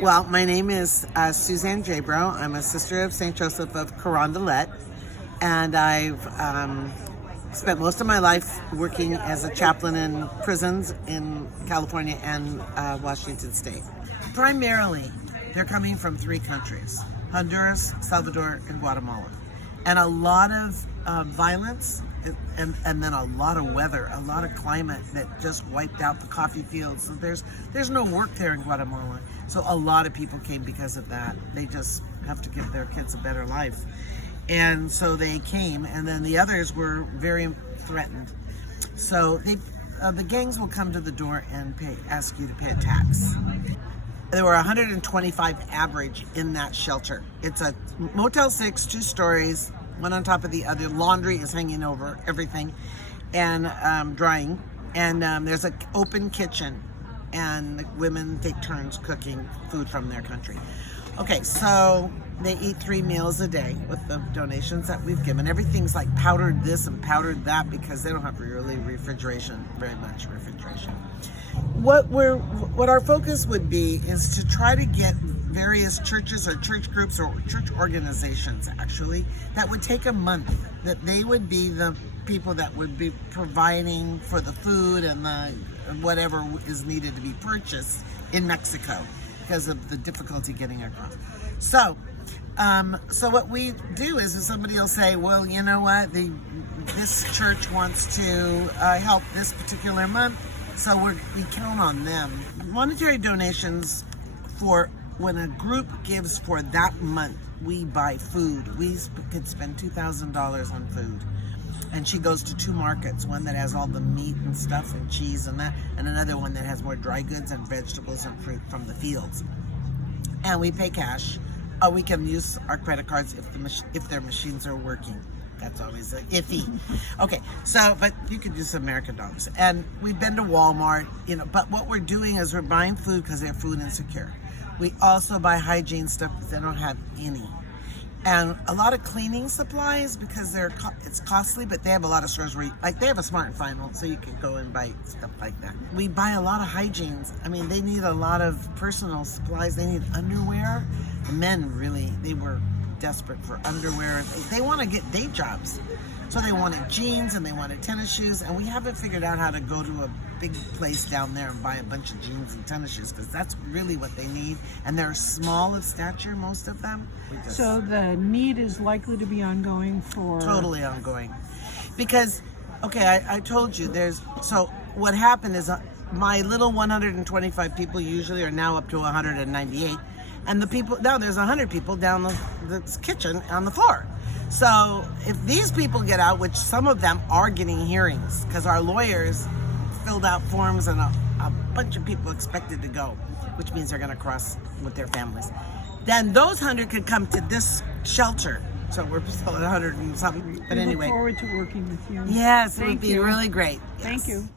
Well, my name is Suzanne Jabro. I'm a sister of St. Joseph of Carondelet, and I've spent most of my life working as a chaplain in prisons in California and Washington State. Primarily, they're coming from three countries: Honduras, Salvador, and Guatemala. And a lot of violence and then a lot of weather, a lot of climate that just wiped out the coffee fields. So there's no work there in Guatemala. So a lot of people came because of that. They just have to give their kids a better life. And so they came, and then the others were very threatened. So the gangs will come to the door and ask you to pay a tax. There were 125 average in that shelter. It's a Motel 6, 2 stories, one on top of the other. Laundry is hanging over everything and drying. And there's an open kitchen, and the women take turns cooking food from their country. Okay, so they eat 3 meals a day with the donations that we've given. Everything's like powdered this and powdered that because they don't have really very much refrigeration. What our focus would be is to try to get various churches or church groups or church organizations actually that would take a month, that they would be the people that would be providing for the food and the whatever is needed to be purchased in Mexico because of the difficulty getting across. So what we do is somebody will say, well, you know what, this church wants to help this particular month, so we count on them. Monetary donations for when a group gives for that month, we buy food. We could spend $2,000 on food. And she goes to 2 markets, one that has all the meat and stuff and cheese and that, and another one that has more dry goods and vegetables and fruit from the fields. And we pay cash. We can use our credit cards if their machines are working. That's always iffy. Okay, but you could use American dollars. And we've been to Walmart, but what we're doing is we're buying food because they're food insecure. We also buy hygiene stuff because they don't have any. And a lot of cleaning supplies because it's costly, but they have a lot of stores where they have a Smart & Final, so you can go and buy stuff like that. We buy a lot of hygienes. I mean, they need a lot of personal supplies. They need underwear. The men they were desperate for underwear. They want to get day jobs. So they wanted jeans and they wanted tennis shoes, and we haven't figured out how to go to a big place down there and buy a bunch of jeans and tennis shoes because that's really what they need, and they're small of stature, most of them. So the need is likely to be ongoing for... Totally ongoing. Because, okay, I told you so what happened is my little 125 people usually are now up to 198, and now there's 100 people down the kitchen on the floor. So if these people get out, which some of them are getting hearings because our lawyers filled out forms and a bunch of people expected to go, which means they're going to cross with their families, then those 100 could come to this shelter. So we're still at 100 and something. But anyway. We look forward to working with you. Yes, it would be really great. Yes. Thank you.